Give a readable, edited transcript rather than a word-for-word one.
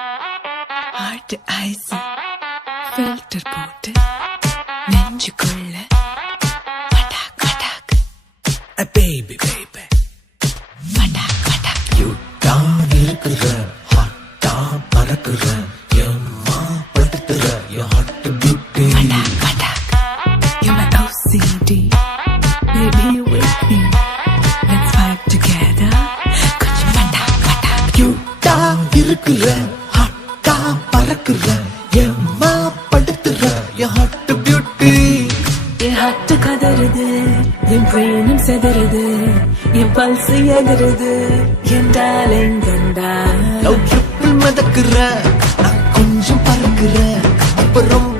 heart ice filter போட்டு நெஞ்சுக்குள்ள பட்டாக் பட்டாக் baby baby பட்டாக் பட்டாக் தான் இருக்கிற ஹாட்டா பறக்குற எம்மா படுத்துற ஹாட் பியூட்டி பட்டாக் பட்டாக் You're my OCD Baby with me Let's fight together கொஞ்சம் பட்டாக் பட்டாக் தான் இருக்கிற ஹாட்டா பறக்குற எம்மா படுத்துற ஹாட் பியூட்டி என் ஹார்ட் கதறுது என் பிரெயினும் செதறுது என் பல்ஸ் எதிருது என் டார்லிங் கண்டா லவ் ட்ரிப்பிள் மதக்குற நான் கொஞ்சம் பறக்குற அப்ப ரொம்ப